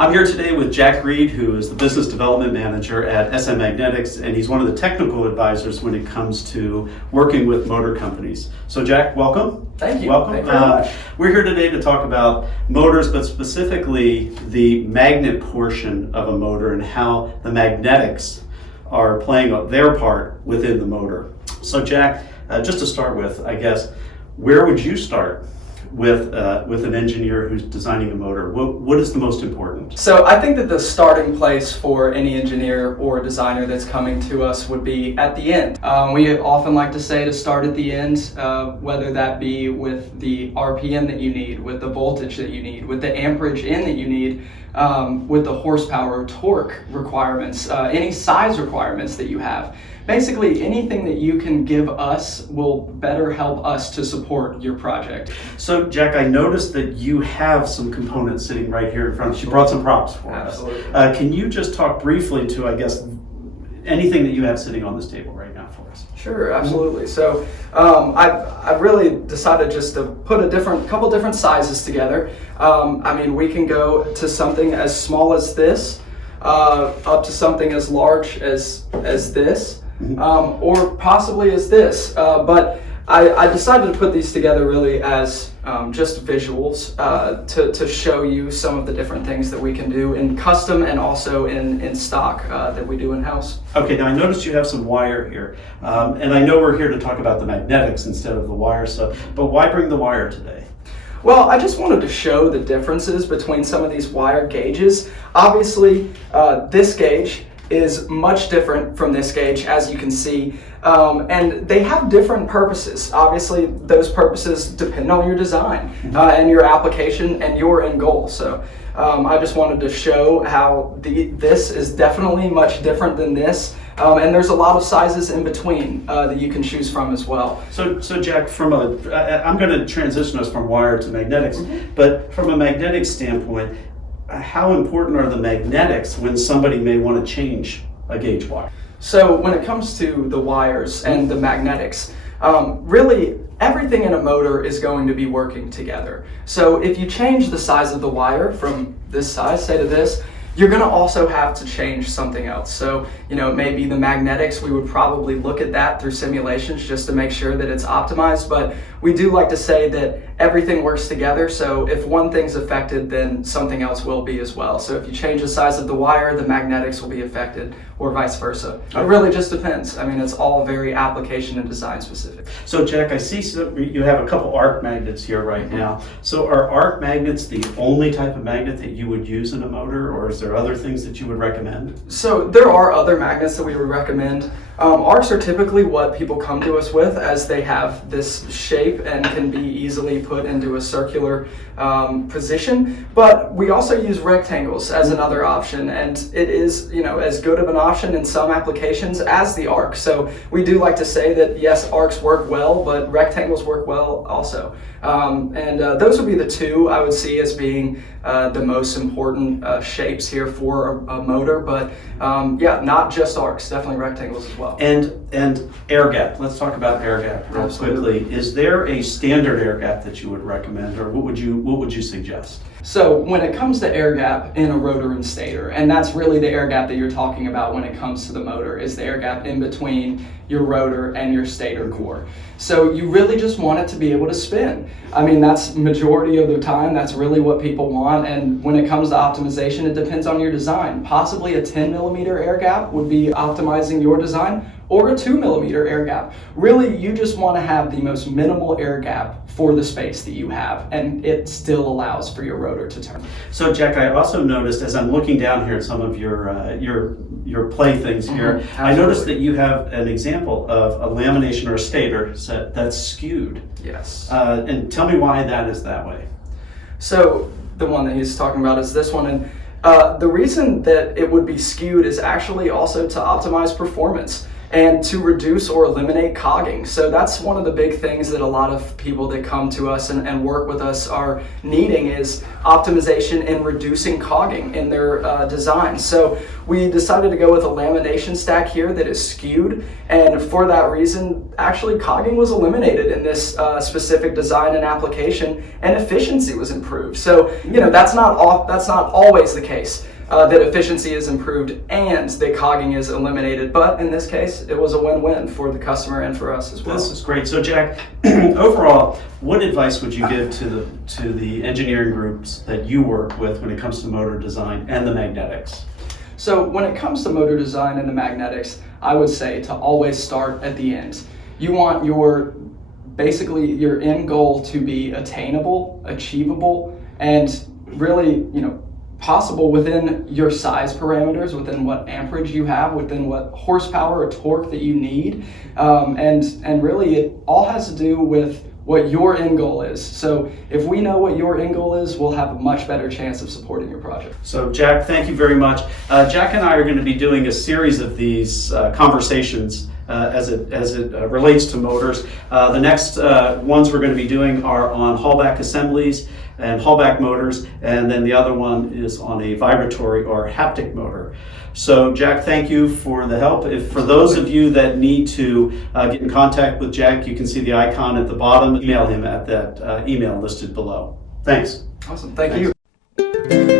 I'm here today with Jack Reed, who is the Business Development Manager at SM Magnetics, and he's one of the technical advisors when it comes to working with motor companies. So Jack, welcome. Thank you. Welcome. Thank you very much. We're here today to talk about motors, but specifically the magnet portion of a motor and how the magnetics are playing their part within the motor. So Jack, just to start with, I guess, where would you start with an engineer who's designing a motor? What is the most important? So I think that the starting place for any engineer or designer that's coming to us would be at the end. We often like to say to start at the end, whether that be with the RPM that you need, with the voltage that you need, with the amperage in that you need, with the horsepower, torque requirements, any size requirements that you have. Basically, anything that you can give us will better help us to support your project. So, Jack, I noticed that you have some components sitting right here in front of us. You brought some props for Absolutely. us. Can you just talk briefly to, I guess, anything that you have sitting on this table right now for us? Sure, absolutely. So I've really decided just to put couple different sizes together. We can go to something as small as this, up to something as large as this. Or possibly as this, but I decided to put these together really as just visuals to show you some of the different things that we can do in custom and also in stock that we do in-house. Okay, now I noticed you have some wire here, and I know we're here to talk about the magnetics instead of the wire stuff, but why bring the wire today? Well, I just wanted to show the differences between some of these wire gauges. Obviously, this gauge is much different from this gauge, as you can see, and they have different purposes. Obviously, those purposes depend on your design and your application and your end goal. So I just wanted to show how this is definitely much different than this, and there's a lot of sizes in between that you can choose from as well. So Jack, I'm going to transition us from wire to magnetics, but from a magnetic standpoint, how important are the magnetics when somebody may want to change a gauge wire? So when it comes to the wires and the magnetics, really everything in a motor is going to be working together. So if you change the size of the wire from this size, say to this, you're going to also have to change something else. So, maybe the magnetics, we would probably look at that through simulations just to make sure that it's optimized. But we do like to say that everything works together. So if one thing's affected, then something else will be as well. So if you change the size of the wire, the magnetics will be affected, or vice versa. It really just depends. It's all very application and design specific. So Jack, I see you have a couple arc magnets here right now. So are arc magnets the only type of magnet that you would use in a motor, or is there other things that you would recommend? So there are other magnets that we would recommend. Arcs are typically what people come to us with, as they have this shape and can be easily put into a circular position. But we also use rectangles as another option, and it is as good of an option in some applications as the arc. So we do like to say that yes, arcs work well, but rectangles work well also. Those would be the two I would see as being the most important shapes here for a motor, but not just arcs, definitely rectangles as well. And air gap. Let's talk about air gap real Absolutely. quickly. Is there a standard air gap that you would recommend, or what would you suggest? So when it comes to air gap in a rotor and stator, and that's really the air gap that you're talking about when it comes to the motor, is the air gap in between your rotor and your stator core. So you really just want it to be able to spin. That's majority of the time, that's really what people want. And when it comes to optimization, it depends on your design. Possibly a 10 millimeter air gap would be optimizing your design, or a 2 millimeter air gap. Really, you just want to have the most minimal air gap for the space that you have, and it still allows for your rotor to turn. So Jack, I also noticed as I'm looking down here at some of your playthings here, I noticed that you have an example of a lamination or a stator set that's skewed. Yes. And tell me why that is that way. So the one that he's talking about is this one, and the reason that it would be skewed is actually also to optimize performance. and to reduce or eliminate cogging. So that's one of the big things that a lot of people that come to us and work with us are needing is optimization and reducing cogging in their design. So we decided to go with a lamination stack here that is skewed, and for that reason, actually cogging was eliminated in this specific design and application, and efficiency was improved. So that's not always the case. That efficiency is improved and that cogging is eliminated. But in this case, it was a win-win for the customer and for us as well. This is great. So Jack, overall, what advice would you give to the engineering groups that you work with when it comes to motor design and the magnetics? So when it comes to motor design and the magnetics, I would say to always start at the end. You want your end goal to be attainable, achievable, and really, possible within your size parameters, within what amperage you have, within what horsepower or torque that you need, and really it all has to do with what your end goal is. So if we know what your end goal is, we'll have a much better chance of supporting your project. So Jack, thank you very much. Jack and I are going to be doing a series of these conversations as it relates to motors. The next ones we're going to be doing are on Hallback assemblies and Hallback motors, and then the other one is on a vibratory or haptic motor. So Jack, thank you for the help. For those of you that need to get in contact with Jack, you can see the icon at the bottom. Email him at that email listed below. Thanks. Awesome. Thank you.